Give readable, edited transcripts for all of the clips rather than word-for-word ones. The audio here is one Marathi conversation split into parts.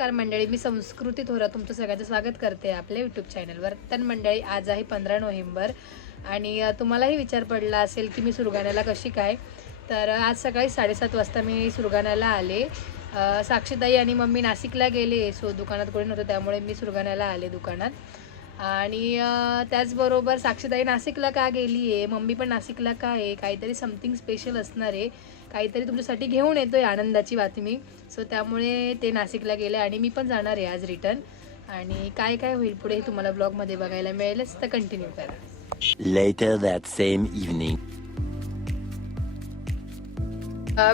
नमस्कार मंडळी, मी संस्कृती थोरात तुमचं सगळ्यांचं स्वागत करते आपल्या यूट्यूब चॅनलवर. तर मंडळी, आज आहे 15 नोव्हेंबर आणि तुम्हालाही विचार पडला असेल की मी सुरगाण्याला कशी काय. तर आज सकाळी 7:30 वाजता मी सुरगाण्याला आले. साक्षीताई आणि मम्मी नाशिकला गेले, सो दुकानात कोणी नव्हतं त्यामुळे मी सुरगाण्याला आले दुकानात. आणि त्याचबरोबर साक्षीताई नाशिकला का गेली आहे, मम्मी पण नाशिकला का आहे, काहीतरी समथिंग स्पेशल असणार आहे, काहीतरी तुमच्यासाठी घेऊन येतो आहे आनंदाची बातमी. सो त्यामुळे ते नाशिकला गेले आणि मी पण जाणार आहे आज रिटर्न. आणि काय काय होईल पुढे तुम्हाला ब्लॉगमध्ये बघायला मिळेलच, तर कंटिन्यू करा. Later that same evening.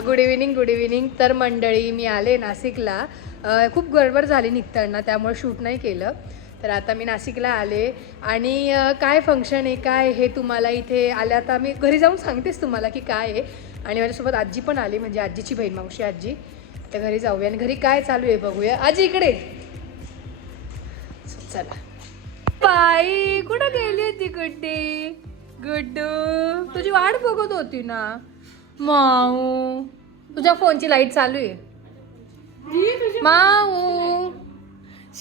Good evening. तर मंडळी, मी आले नाशिकला. खूप गडबड झाली निघताना, त्यामुळे शूट नाही केलं. तर आता मी नाशिकला आले आणि काय फंक्शन आहे काय हे तुम्हाला इथे आल्या आता मी घरी जाऊन सांगतेच तुम्हाला की काय आहे. आणि माझ्यासोबत आजी पण आली, म्हणजे आजीची बहीण मावशी आजी. तर घरी जाऊया आणि घरी काय चालू आहे बघूया. आजी इकडे चला. बाई कुठं गेली होती कुठे? गुड्डू तुझी वाट बघत होती ना. माऊ तुझ्या फोनची लाईट चालू आहे. माऊ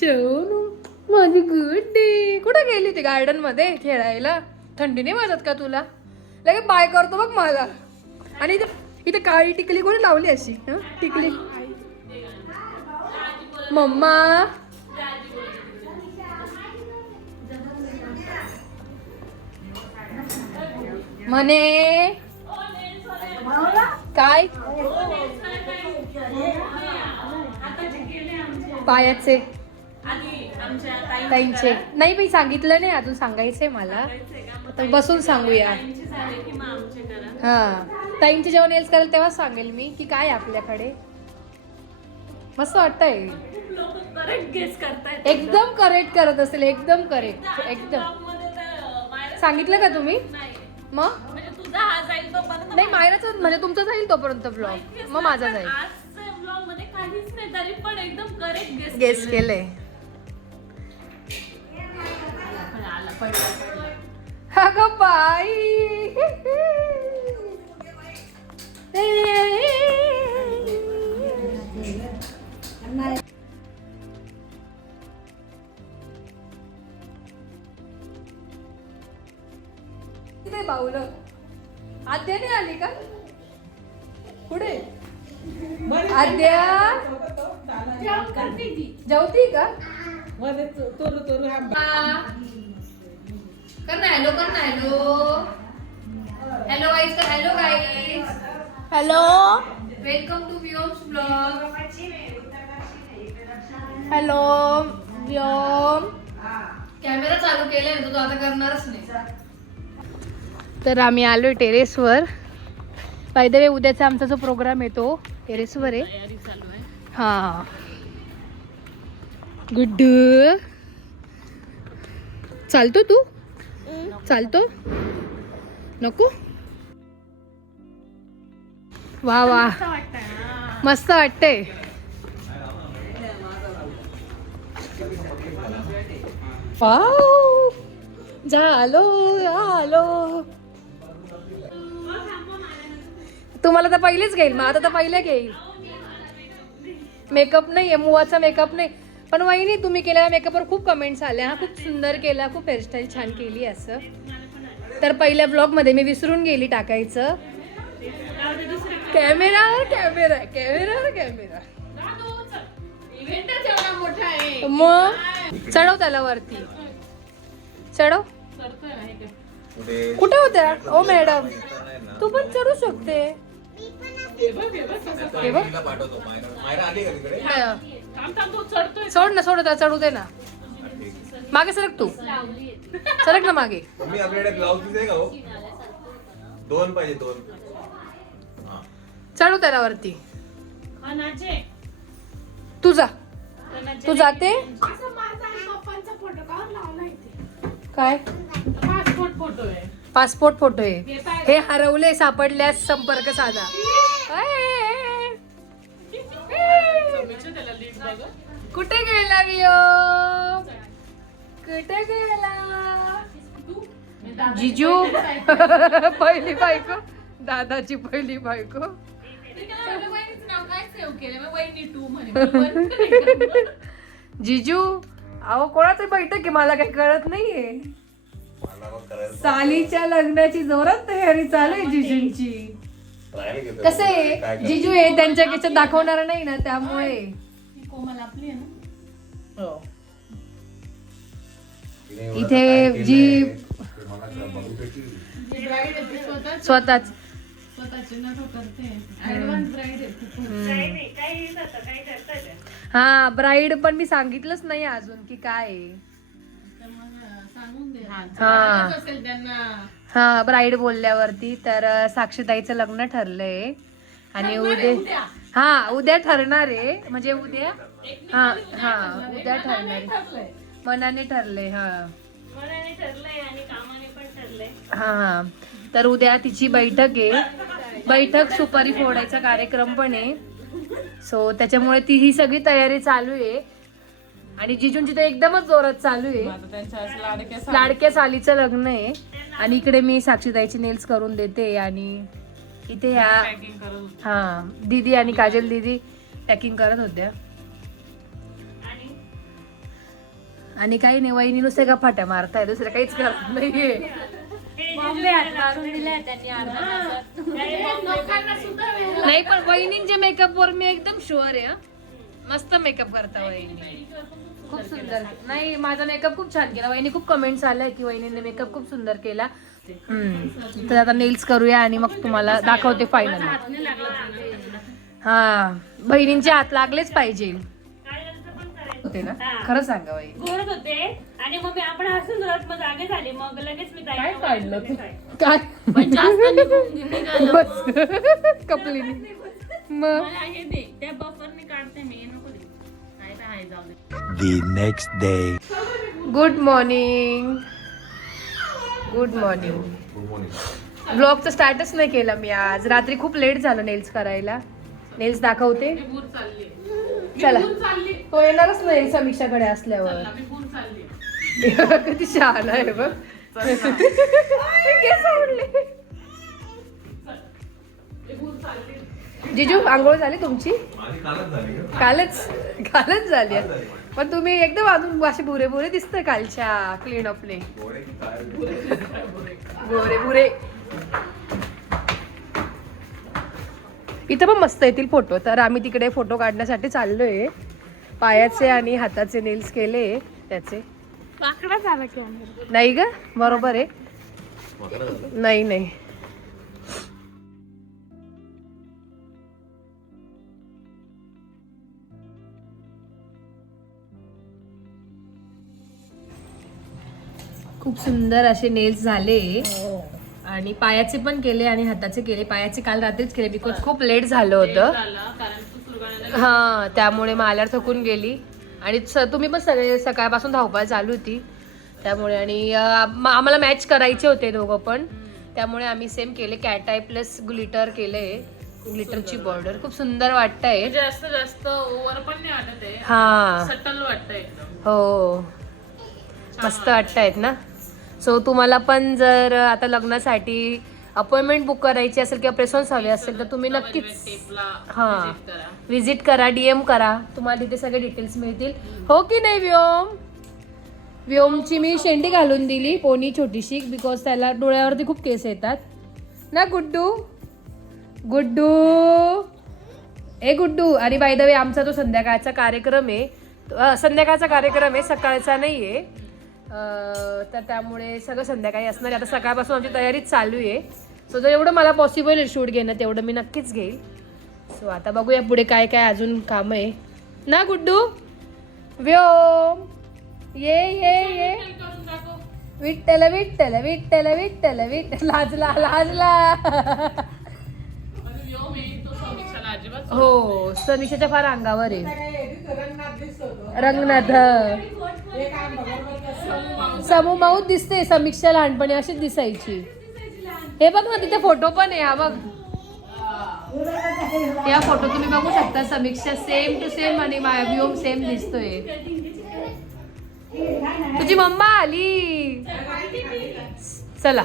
शोनू माझी गुड्डी कुठं गेली होती? गार्डन मध्ये खेळायला. थंडी नाही वाजत का तुला? लगे बाय करतो बघ मला. आणि इथे काळी टिकली कोणी लावली अशी टिकली? मम्मा म्हणे काय पायाचे ताईंचे नाही बाई, सांगितलं नाही अजून, सांगायचंय मला. तर बसून सांगूया. हा, ताईंचे जेव्हा नेल्स करेल तेव्हा सांगेल मी की काय आपल्याकडे. मस्त वाटतंय, एकदम करेक्ट करत असेल, एकदम करेक्ट एकदम. सांगितलं का तुम्ही? मग नाही, मायराचं म्हणजे तुमचं जाईल तोपर्यंत ब्लॉग, मग माझा जाईल. गेस केलंय. अगं बाई बाऊलं आद्या नाही आली का? पुढे आद्या जेवती का? कर ना हॅलो, कर ना हॅलो. हॅलो गाईज, कर hello guys. Hello, welcome to Vyom's blog. Hello Vyom. Camera चालू केलाय ना तो आता करणारच नाही. तर आम्ही आलोय टेरेसवर. बाय द वे, उद्याचा आमचा जो प्रोग्राम आहे तो टेरेसवर आहे. हा गुड. चालतो तू? चालतो नको? वा वा, मस्त वाटतंय. वाव, झालो आलो. तुम्हाला तर पहिलेच घेईल, मग आता तर पहिले घेईल. मेकअप नाही आहे, मुवाचा मेकअप नाही. पण वहिनी, तुम्ही केलेल्या मेकअपवर खूप कमेंट्स आल्या. हा खूप सुंदर केला, खूप हेअरस्टाईल छान केली असं. तर पहिल्या ब्लॉगमध्ये मी विसरून गेली टाकायचं. कॅमेरावर कॅमेरा, कॅमेरावर कॅमेरा. मग चढव त्याला वरती, चढव. कुठे होत्या? ओ मॅडम, तू पण चढू शकते. सोड ना, सोड त्याला चढू दे ना. मागे सरक, तू सरक ना मागे. दोन पाहिजे, दोन. चढू त्याला वरती. तू जा, तू जाते काय? पासपोर्ट फोटो आहे. हे हरवले, सापडल्यास संपर्क साधा. कुठे गेला वियो? कुठे गेला जिजू? पहिली बायको, दादाची पहिली बायको. जिजू अहो कोणाची बैठक आहे मला काही कळत नाहीये. मला मग करायचं. सालीच्या लग्नाची जोरात तयारी चालू आहे जिजूंची. Trial घेतो. कसं काय आहे करायचं? जिजू आहे त्यांच्या याच्यात दाखवणार नाही ना त्यामुळे. हो. तिने एवढं इथे काय केलंय, जी ते मला काय बघू देतील. स्वतःच हा ब्राईड पण मी सांगितलंच नाही अजून की काय आहे. हा ब्राईड बोलल्यावरती तर साक्षीताईचं लग्न ठरलंय आणि उद्या ठरणार आहे म्हणजे उद्या उद्या ठरणार आहे. मनाने ठरले हा तर उद्या तिची बैठक आहे. बैठक सुपारी फोडायचा कार्यक्रम पण आहे. सो त्याच्यामुळे ती ही सगळी तयारी चालू आहे आणि जिजूंची तर एकदमच जोरात चालू आहे. लाडक्या सालीचं लग्न आहे आणि इकडे मी साक्षीताईची नेल्स करून देते आणि इथे ह्या दीदी आणि काजल दीदी पॅकिंग करत होत्या आणि काही नाही वहिनी नुसते गप्पाट्या मारताय दुसरं काहीच करत नाहीये. नाही पण वहिनींच्या मेकअप वर मी एकदम शुअर आहे. मस्त मेकअप करता वहिनी खूप सुंदर. नाही माझा मेकअप खूप छान केला. वहिनी खूप कमेंट्स आलाय की वहिनीने मेकअप खूप सुंदर केला. तर आता नेल्स करूया आणि मग तुम्हाला दाखवते फायनल. हा बहिणींचे हात लागलेच पाहिजे होते ना खरं सांगा वहिनी. बोलत होते आणि मग आपण हसून जोरात मग जागे झाले मग लगेच मी काय काढलं तू काय कपलीने मग हे दे त्या बफरने काढते मी नको दे काय तर आहे जाऊ दे. The next day. Good morning. Good morning. Good morning. ब्लॉगचं स्टार्टच नाही केला मी आज. रात्री खूप लेट झालं नेल्स करायला. नेल्स दाखवते चला. तो येणारच नाही समीक्षाकडे असल्यावर. किती शहाणा आहे बघ. केस ओढले. जिजू आंघोळ झाली तुमची? माझी कालच झाली का? कालच झाली आहे. पण तुम्ही एकदम अजून असे बुरे बुरे दिसतंय कालच्या क्लीन अपने. गोरे की काय? गोरे बुरे. इथं पण मस्त येतील फोटो. तर आम्ही तिकडे फोटो काढण्यासाठी चाललोय. पायाचे आणि हाताचे नेल्स केले त्याचे. वाकडा झाला की नाही ग बरोबर आहे. मकर झालं? नाही खूप सुंदर असे नेल्स झाले आणि पायाचे पण केले आणि हाताचे केले. पायाचे काल रात्रीच केले बिकॉज खूप लेट झालं होतं. हा त्यामुळे मग आल्यावर थकून गेली आणि तुम्ही पण सगळे सकाळपासून धावपळ चालू होती त्यामुळे आणि आम्हाला मॅच करायचे होते दोघं पण त्यामुळे आम्ही सेम केले. कॅट आय प्लस ग्लिटर केले. ग्लिटरची बॉर्डर खूप सुंदर वाटतंय. जास्त ओव्हर पण नाही वाटत आहे. हा सटल वाटतंय एकदम. हो मस्त वाटतायत ना. सो तुम्हाला पण जर आता लग्नासाठी अपॉइंटमेंट बुक करायची असेल किंवा प्रेसॉन्स हवे असेल तर तुम्ही नक्कीच हां विजिट करा. DM करा. तुम्हाला तिथे सगळे डिटेल्स मिळतील. हो की नाही व्योमची मी शेंडी घालून दिली पोनी छोटीशी बिकॉज त्याला डोळ्यावरती खूप केस येतात ना. गुड्डू ए गुड्डू. आणि बाय द वे आमचा तो संध्याकाळचा कार्यक्रम आहे सकाळचा नाही आहे. तर त्यामुळे सगळं संध्याकाळी असणार आहे. आता सकाळपासून आमची तयारी चालू आहे. सो जर एवढं मला पॉसिबल आहे शूट घेणं तेवढं मी नक्कीच घेईल. सो आता बघूया पुढे काय काय अजून काम आहे ना. गुड्डू व्योम ये विठ्ठल विठ्ठल विठ्ठल विठ्ठल विठ्ठल. लाजला हो समीक्षाच्या फार अंगावर आहे. रंगनाथ समू माऊत दिसते. समीक्षा लहानपणी अशीच दिसायची. हे बघ ना तिथे फोटो पण आहे. हा बघ या फोटो तुम्ही बघू शकता. समीक्षा सेम टू सेम आणि व्योम सेम दिसतोय. तुझी मम्मा आली. चला